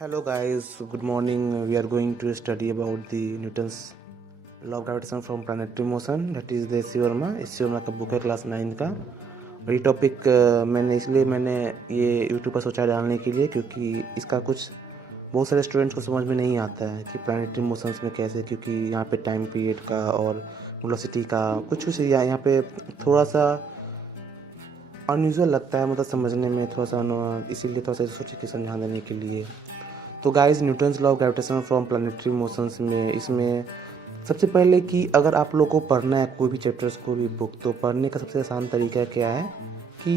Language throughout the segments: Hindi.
Hello guys, good morning. We are going to study about the Newton's law of gravitation from planetary motion. That is the शिवर्मा. इस शिवर्मा का बुक है क्लास 9 का। और ये टॉपिक मैंने ये यूट्यूब पर सोचा डालने के लिए, क्योंकि इसका कुछ बहुत सारे स्टूडेंट्स को समझ में नहीं आता है कि प्लानिटरी मोशंस में कैसे, क्योंकि यहाँ पे टाइम पीरियड का और वेलोसिटी का कुछ यहाँ पे थोड़ा सा अनयूजुअल लगता है, मतलब समझने में थोड़ा सा, इसीलिए थोड़ा सा सोचे कि समझा देने के लिए। तो guys, Newton's law of gravitation from planetary motions में इसमें सबसे पहले कि अगर आप लोग को पढ़ना है कोई भी चैप्टर्स, कोई भी बुक, तो पढ़ने का सबसे आसान तरीका क्या है कि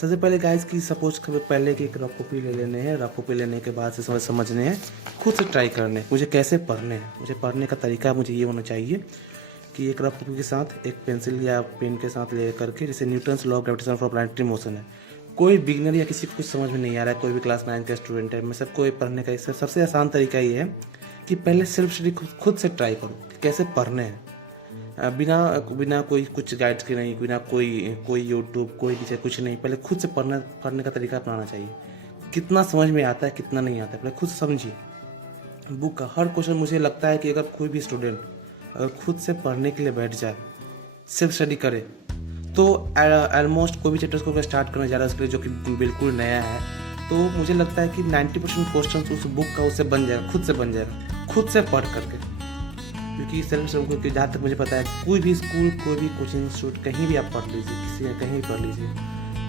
सबसे पहले गाइस कि सपोज पहले कि एक रफ कॉपी ले लेने हैं। रफ कॉपी लेने के बाद से समझने हैं, खुद से ट्राई करने हैं मुझे कैसे पढ़ने हैं। मुझे पढ़ने का तरीका मुझे ये होना चाहिए कि एक रफ कॉपी के साथ एक पेंसिल या पेन के साथ ले करके, जैसे Newton's law of gravitation for planetary motion है, कोई बिगनर या किसी को कुछ समझ में नहीं आ रहा है, कोई भी क्लास 9 का स्टूडेंट है, मैं सबको पढ़ने का इससे सबसे आसान तरीका ये है कि पहले सेल्फ स्टडी खुद से ट्राई करो कि कैसे पढ़ने हैं, बिना कोई कुछ गाइड्स के नहीं, बिना कोई यूट्यूब, कोई टीचर, कुछ नहीं। पहले खुद से पढ़ने का तरीका अपनाना चाहिए। कितना समझ में आता है, कितना नहीं आता है, पहले खुद समझिए बुक का हर क्वेश्चन। मुझे लगता है कि अगर कोई भी स्टूडेंट अगर खुद से पढ़ने के लिए बैठ जाए, सेल्फ स्टडी करे, तो ऑलमोस्ट कोई भी चैप्टर्स को अगर स्टार्ट करने जा रहा है उसके लिए, जो कि बिल्कुल नया है, तो मुझे लगता है कि 90% क्वेश्चन उस बुक का उससे बन जाएगा, खुद से बन जाएगा, खुद से पढ़ करके। क्योंकि सेल्फ स्टडी, जहाँ तक मुझे पता है, कोई भी स्कूल, कोई भी कोचिंग इंस्टीट्यूट, कहीं भी आप पढ़ लीजिए, किसी कहीं भी पढ़ लीजिए,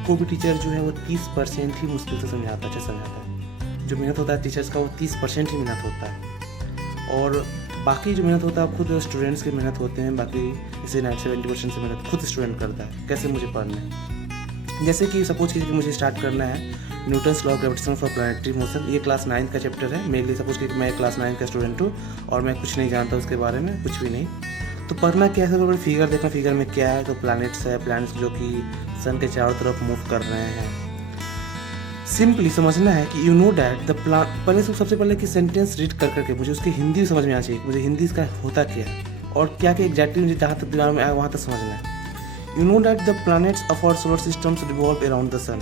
कोई भी टीचर जो है वो 30% ही मुश्किल से समझाता है। जो मेहनत होता है टीचर्स का, वो 30% ही मेहनत होता है, और बाकी जो मेहनत होता है खुद स्टूडेंट्स की मेहनत होते हैं। बाकी इसे 70% से मेहनत खुद स्टूडेंट करता है कैसे मुझे पढ़ना है। जैसे कि सपोज कीजिए कि मुझे स्टार्ट करना है Newton's law of gravitation for planetary motion. ये क्लास 9 का चैप्टर है मेरे लिए। सपोज कि मैं क्लास 9 का स्टूडेंट हूँ और मैं कुछ नहीं जानता उसके बारे में, कुछ भी नहीं। तो पढ़ना क्या है, सबसे फिगर देखना, फिगर में क्या है। तो प्लैनेट्स है, प्लैनेट्स जो कि सन के चारों तरफ मूव कर रहे हैं। सिंपली समझना है कि you know that the plan. पहले सबसे पहले कि सेंटेंस रीड कर करके मुझे उसकी हिंदी समझ में आना चाहिए, मुझे हिंदी इसका होता क्या है और क्या क्या एग्जैक्टली मुझे जहाँ तक दिमाग में आया वहाँ तक समझना है। You know that the planets of our solar systems revolve around the sun.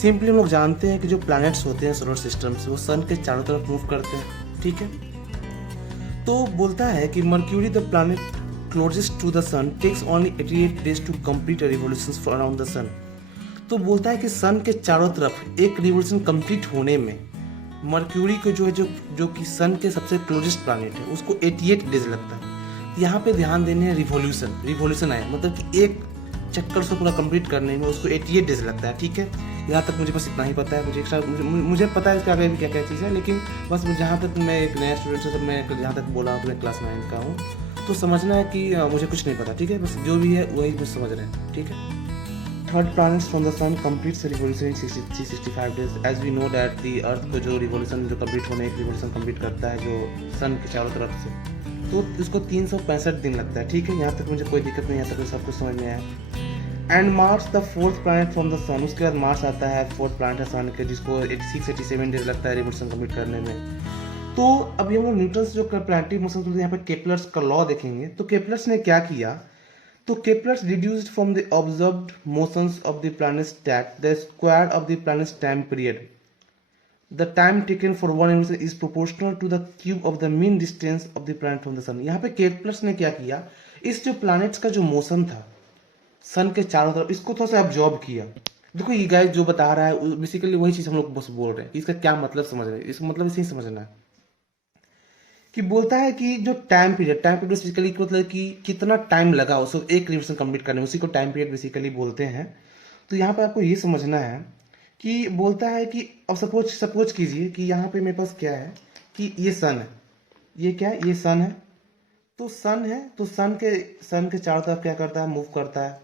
Simply हम लोग जानते हैं कि जो प्लैनेट्स होते हैं सोलर सिस्टम्स, वो सन के चारों तरफ मूव करते हैं, ठीक है। तो बोलता है कि Mercury the planet closest to the sun takes only 88 days to complete a revolution around the sun. तो बोलता है कि सन के चारों तरफ एक रिवोल्यूशन कंप्लीट होने में मर्क्यूरी को जो कि सन के सबसे क्लोजेस्ट प्लैनेट है, उसको 88 डेज लगता है। यहाँ पे ध्यान देने हैं रिवोल्यूशन आया, मतलब कि एक चक्कर से पूरा कंप्लीट करने में उसको 88 डेज लगता है, ठीक है। यहाँ तक मुझे बस इतना ही पता है। मुझे पता है इसके आगे भी क्या क्या चीज़ है, लेकिन बस जहाँ तक मैं एक नया स्टूडेंट से, मैं जहाँ तक बोला हूँ मैं क्लास 9 का हूँ, तो समझना है कि मुझे कुछ नहीं पता, ठीक है। बस जो भी है वही मुझे समझ रहे हैं, ठीक है। Third planets from the sun completes the revolution in 365 days. As we know that the Earth को जो रिवोल्यूशन जो कंप्लीट होने एक रिवोल्यूशन कंप्लीट करता है जो सन के चारों तरफ से, तो उसको 365 दिन लगता है, ठीक है। यहाँ तक मुझे कोई दिक्कत नहीं, यहाँ तक सब कुछ समझ में आया। And Mars the fourth planet from the sun. उसके बाद मार्स आता है, फोर्थ प्लैनेट है सन के, जिसको 86-87 डेज लगता है रिवोल्यूशन कंप्लीट करने में। तो अभी हम लोग न्यूटन्स जो प्लैनेटरी मोशन, यहाँ पे केपलर्स का लॉ देखेंगे। तो केपलर्स ने क्या किया, तो Kepler's deduced from the observed motions of the planets that the square of the planet's time period, the time taken for one revolution, is proportional to the cube of the mean distance of the planet from the sun। यहाँ पे केपलर्स ने क्या किया, इस जो प्लैनेट्स का जो मोशन था सन के चारों तरफ, इसको थोड़ा सा ऑब्जर्व किया। देखो ये गाइस जो बता रहा है बेसिकली वही चीज हम लोग बस बोल रहे हैं, इसका क्या मतलब समझ रहे हैं, इसका मतलब इसे ही समझना है कि बोलता है कि जो टाइम पीरियड बेसिकली मतलब कि कितना टाइम लगा उसको एक रिविजन कंप्लीट करने में, उसी को टाइम पीरियड बेसिकली बोलते हैं। तो यहाँ पे आपको ये समझना है कि बोलता है कि अब सपोज कीजिए कि यहाँ पे मेरे पास क्या है कि ये सन है, ये क्या है, ये सन है। तो सन है, तो सन के चारों तरफ क्या करता है, मूव करता है।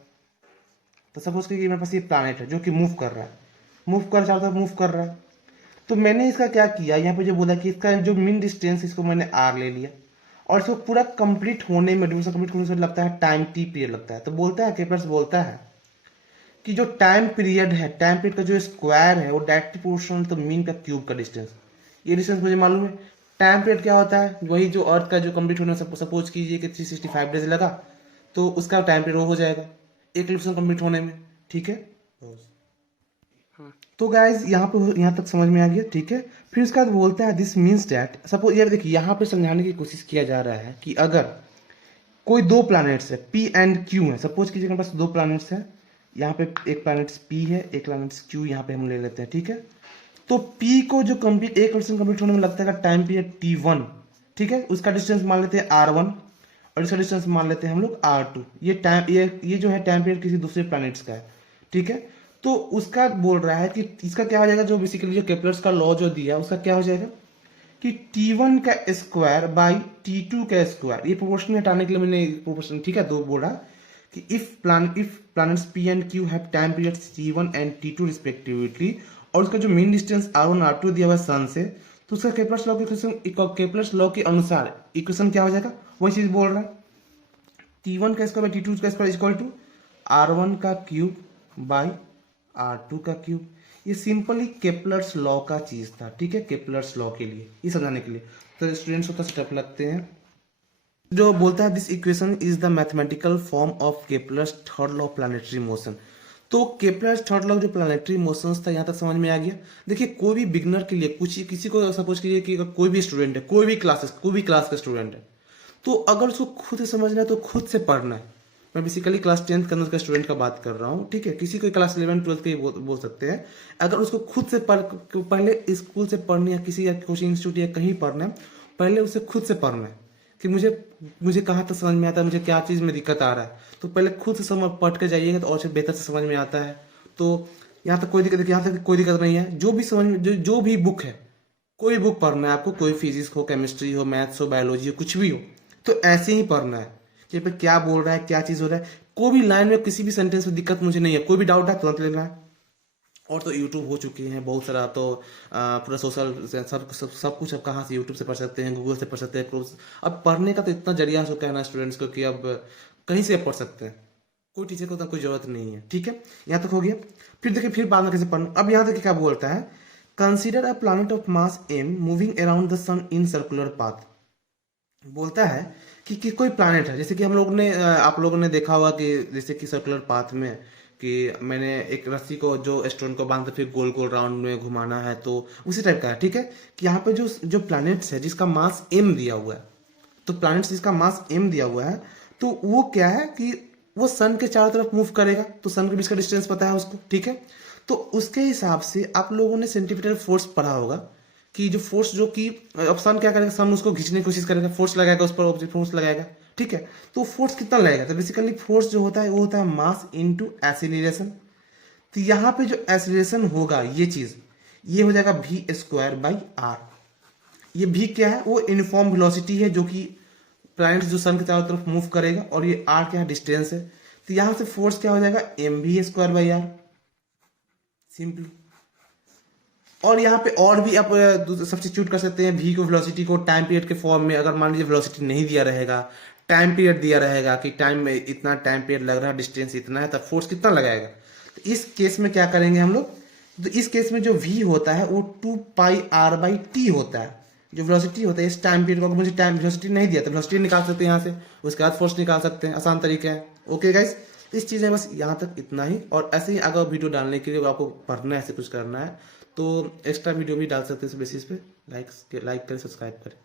तो सपोज कीजिए मेरे पास ये प्लैनेट है जो कि मूव कर रहा है, चारों तरफ मूव कर रहा है। तो मैंने इसका क्या किया, यहाँ पे जो बोला कि इसका जो मीन डिस्टेंस, इसको मैंने आर ले लिया, और इसको पूरा कंप्लीट होने में, रिवोल्यूशन कंप्लीट होने से लगता है टाइम टी पीरियड लगता है। तो बोलता है केपलर्स बोलता है कि जो टाइम पीरियड है, टाइम पीरियड का जो स्क्वायर है, वो डायरेक्टली प्रोपोर्शनल तो मीन का क्यूब का डिस्टेंस। ये डिस्टेंस मुझे मालूम है। टाइम पीरियड क्या होता है, वही जो अर्थ का जो कंप्लीट होने, सपोज कीजिए कि 365 डेज लगा, तो उसका टाइम पीरियड हो जाएगा एक रिवोल्यूशन कंप्लीट होने में, ठीक है। हाँ। तो गाइज यहाँ तक समझ में आ गया, ठीक है। फिर उसके बाद बोलता है दिस मीन्स डैट, सपोज यार देखिए यहाँ पे समझाने की कोशिश किया जा रहा है कि अगर कोई दो प्लैनेट्स है P एंड Q है, सपोज कीजिए हमारे पास दो प्लैनेट्स है, यहाँ पे एक प्लैनेट्स P है, एक प्लैनेट्स Q यहाँ पे हम ले लेते हैं, ठीक है। तो P को जो कंप्लीट 1% कंप्लीट होने में लगता है टाइम पीरियड T1, ठीक है। उसका डिस्टेंस मान लेते हैं R1 और इसका डिस्टेंस मान लेते हैं हम लोग R2। ये जो है टाइम पीरियड किसी दूसरे प्लैनेट्स का है, ठीक है। तो उसका बोल रहा है कि इसका क्या हो जाएगा, जो बेसिकली जो केपलर्स का लॉ जो दिया उसका क्या हो जाएगा कि T1 का स्क्वायर बाई T2 का स्क्वायर, ये प्रोपोर्शन हटाने के लिए मैंने प्रोपोर्शन, ठीक है, दो बोला कि if planets P and Q have time periods T1 and T2 respectively, और उसका जो मेन डिस्टेंस R1 R2 दिया हुआ सन से, तो उसका केपलर्स लॉ के अनुसार इक्वेशन क्या हो जाएगा, वही चीज बोल रहा है। T1 का स्क्वायर बाई T2 का स्क्वायर इक्वल टू R1 का क्यूब बाई R2 का क्यूब। ये सिंपली केपलर्स लॉ का चीज था, ठीक है, केपलर्स लॉ के लिए, ये समझाने के लिए। तो स्टूडेंट्स होता स्टेप लगते हैं जो बोलता है this equation is the mathematical form of Kepler's third law of planetary motion. तो केपलर्स थर्ड लॉ जो प्लैनेटरी मोशंस था, यहाँ तक समझ में आ गया। देखिए कोई भी बिगनर के लिए किसी को सपोज कीजिए कि कोई भी स्टूडेंट है, कोई भी क्लास का स्टूडेंट है, तो अगर उसको खुद से समझना है तो खुद से पढ़ना है। मैं बेसिकली क्लास 10th के अंदर का स्टूडेंट का बात कर रहा हूँ, ठीक है। किसी को क्लास 11 12 के बोल सकते हैं। अगर उसको खुद से पहले स्कूल से पढ़ना या किसी या कोचिंग इंस्टीट्यूट या कहीं पढ़ना है, पहले उसे खुद से पढ़ना है कि मुझे कहाँ तक समझ में आता है, मुझे क्या चीज़ में दिक्कत आ रहा है। तो पहले खुद से समझ पढ़ के जाइएगा तो और से बेहतर से समझ में आता है। तो यहाँ तक कोई दिक्कत नहीं है। जो भी समझ में जो भी बुक है, कोई बुक पढ़ना है आपको, कोई फिजिक्स हो, केमिस्ट्री हो, मैथ्स हो, बायोलॉजी हो, कुछ भी हो, तो ऐसे ही पढ़ना है कि पे क्या बोल रहा है, क्या चीज़ हो रहा है। कोई भी लाइन में किसी भी सेंटेंस में दिक्कत मुझे नहीं है, कोई भी डाउट है तुरंत लेना है। और तो यूट्यूब हो चुके हैं बहुत सारा, तो पूरा सोशल सब कुछ अब कहाँ से यूट्यूब से पढ़ सकते हैं, गूगल से पढ़ सकते हैं। अब पढ़ने का तो इतना जरिया हो चुका है ना स्टूडेंट्स को कि अब कहीं से पढ़ सकते हैं, कोई टीचर को तो कोई जरूरत नहीं है, ठीक है। यहाँ तक हो गया। फिर देखिए फिर बाद में कैसे पढ़ना। अब यहाँ देखिए क्या बोलता है, consider a planet of mass m moving around the sun in circular path. बोलता है कि कोई प्लैनेट है, जैसे कि हम लोग ने आप लोगों ने देखा होगा कि जैसे कि सर्कुलर पाथ में कि मैंने एक रस्सी को जो स्टोन को बांध फिर गोल गोल राउंड में घुमाना है, तो उसी टाइप का है, ठीक है। कि यहाँ पे जो प्लैनेट्स है जिसका मास m दिया हुआ है, तो प्लैनेट्स जिसका मास m दिया हुआ है, तो वो क्या है कि वो सन के चारों तरफ मूव करेगा, तो सन के बीच का डिस्टेंस पता है उसको, ठीक है। तो उसके हिसाब से आप लोगों ने सेंटीमीटर फोर्स पढ़ा होगा कि जो फोर्स जो कि अब सन क्या करेगा, सन उसको खींचने की कोशिश करेगा, फोर्स लगाएगा उस पर, ऑब्जेक्ट फोर्स लगाएगा, ठीक है। तो फोर्स कितना लगेगा, तो बेसिकली फोर्स जो होता है वो होता है मास इनटू एक्सीलरेशन। तो यहाँ पे जो एक्सीलरेशन होगा ये चीज, ये हो जाएगा v स्क्वायर बाई आर। ये v क्या है, वो यूनिफॉर्म वेलोसिटी है जो कि प्लैनेट जो सन के चारों तरफ मूव करेगा, और ये r क्या है, डिस्टेंस है। तो यहाँ से फोर्स क्या हो जाएगा, mv square by R, simple. और यहाँ पे और भी आप सब्स्टिट्यूट कर सकते हैं v को, वेलोसिटी को टाइम पीरियड के फॉर्म में। अगर मान लीजिए वेलोसिटी नहीं दिया रहेगा, टाइम पीरियड दिया रहेगा कि टाइम में इतना टाइम पीरियड लग रहा है, डिस्टेंस इतना है, तब फोर्स कितना लगाएगा। तो इस केस में क्या करेंगे हम लोग, तो इस केस में जो v होता है वो 2 पाई r बाई टी होता है। जो वेलोसिटी होता है इस टाइम पीरियड को, मुझे टाइम वेलोसिटी नहीं दिया तो वेलोसिटी निकाल सकते हैं यहाँ से, उसके बाद फोर्स निकाल सकते हैं, आसान तरीका है। ओके गाइस, इस चीज़ में बस यहाँ तक इतना ही। और ऐसे ही अगर वीडियो डालने के लिए आपको पढ़ना है, ऐसे कुछ करना है, तो एक्स्ट्रा वीडियो भी डाल सकते हैं इस बेसिस पे। लाइक करें, सब्सक्राइब करें।